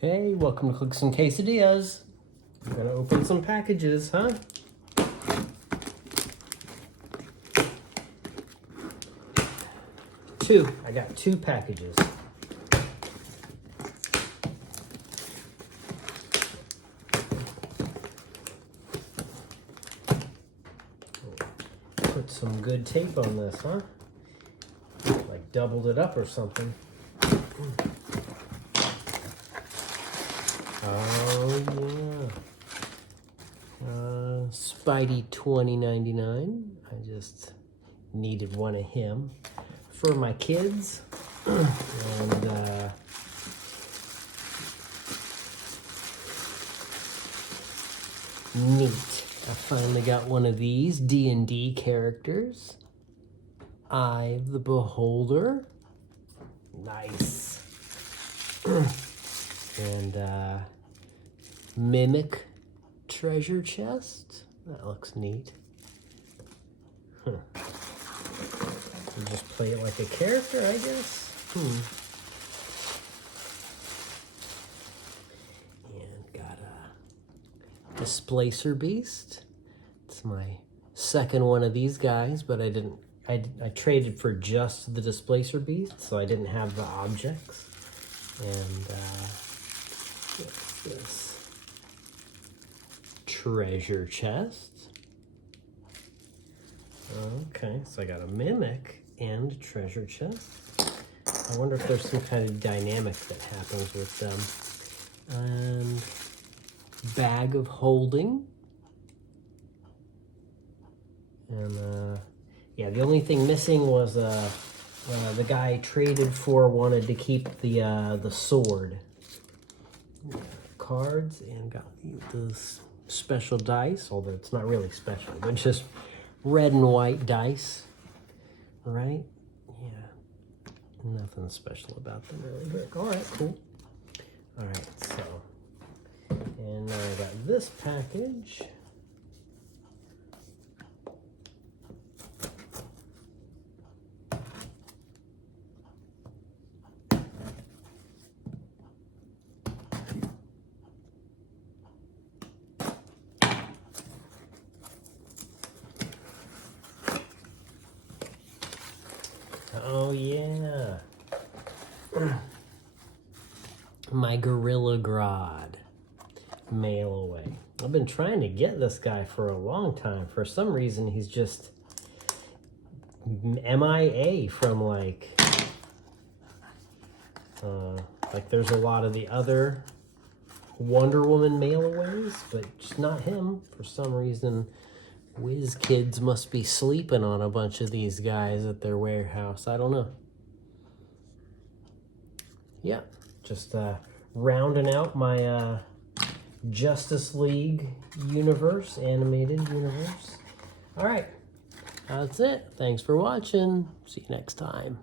Hey, welcome to Clicks and Quesadillas. We're gonna open some packages, huh? I got two packages. Put some good tape on this, huh? Like doubled it up or something. Oh yeah. Spidey 2099. I just needed one of him for my kids. And neat. I finally got one of these D&D characters. Eye of the Beholder. Nice. And Mimic treasure chest. That looks neat. Huh. You just play it like a character, I guess. And got a Displacer Beast. It's my second one of these guys, but I traded for just the Displacer Beast, so I didn't have the objects. And what's this? Treasure chest. Okay, so I got a Mimic and a treasure chest. I wonder if there's some kind of dynamic that happens with them. And bag of holding. And yeah, the only thing missing was the guy I traded for wanted to keep the sword. Cards, and got the special dice, although it's not really special, but just red and white dice, right? Yeah, nothing special about them really, but all right, cool. All right, so, and now I got this package. Oh yeah, my Gorilla Grodd mail away. I've been trying to get this guy for a long time. For some reason, he's just MIA from like there's a lot of the other Wonder Woman mail-aways, but just not him. For some reason, Whiz Kids must be sleeping on a bunch of these guys at their warehouse. I don't know. Yeah, just rounding out my Justice League universe, animated universe. All right, that's it. Thanks for watching. See you next time.